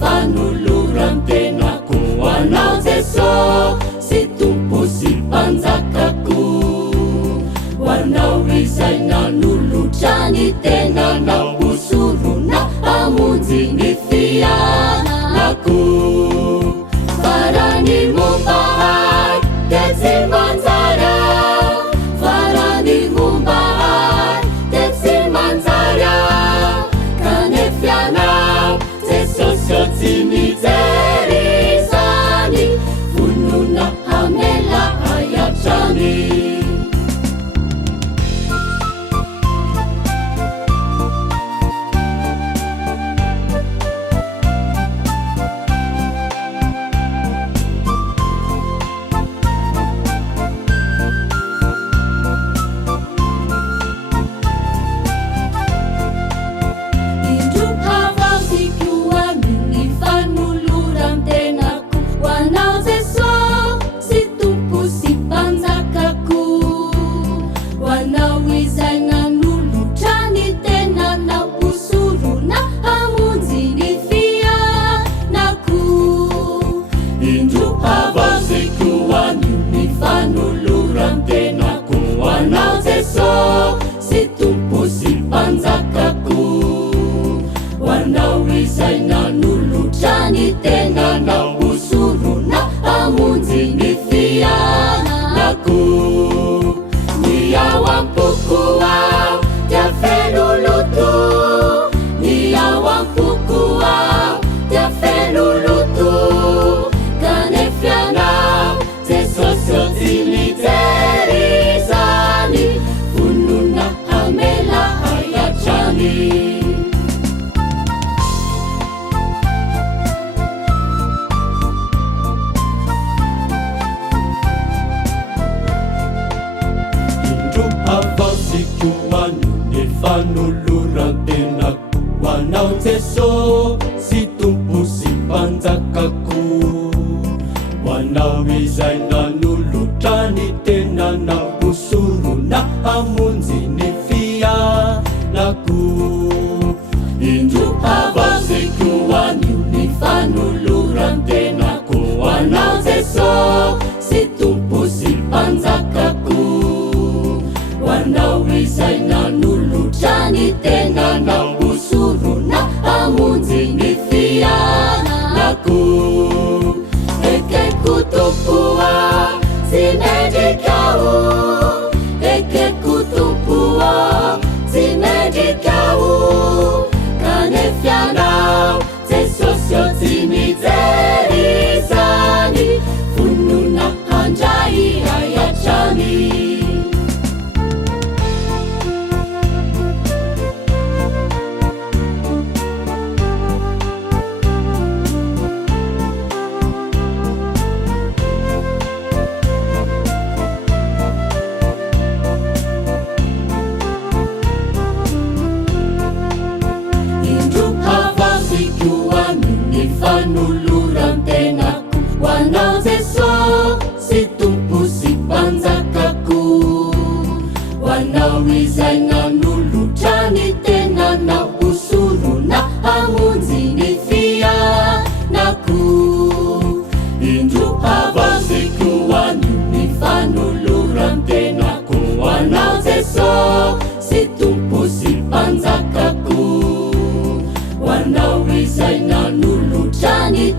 fanolorantenako hoanao Jesô sy tompo sy mpanjakako hoanao izay nanolotra ny tenanao hosorona hamonjy ny fianako farany momba hay dia tsy manjara farany momba hay dia tsy manjara kanefianao Jesôsô tsy mijery izany vonona hamela hayatrany tenanao hosorona hamonjy ny fianako ny ao am-poko ao dia feno loto ny ao am-poko ao dia feno loto kanefianao Jesôsô tsy mijery izany vonona hamela hayatrany fanolorantenako hoanao Jesô sy tompo sy mpanjakako hoanao izay nanolotra ny tenanao hosorona hamonjy ny fianako indro havazeko hoanio ny fanolorantenako hoanao Jesô sy tompo sy mpanjakako hoanao izay nanolotra ny tenanao hosorona hamonjy ny fianako ekeko tompo ao tsy mendrika o ekeko tompo ao tsy mendrika o kanefianao Jesôsô tsy mijery izany vonona handray hayatrany fanolorantenako hoanao Jesô sy tompo sy mpanjakako hoanao izay nanolotra ny tenanao hosorona hamonjy ny fianako indro havazeko hoanio ny fanolorantenako hoanao Jesô sy tompo sy mpanjakako hoanao izay nanolotra ny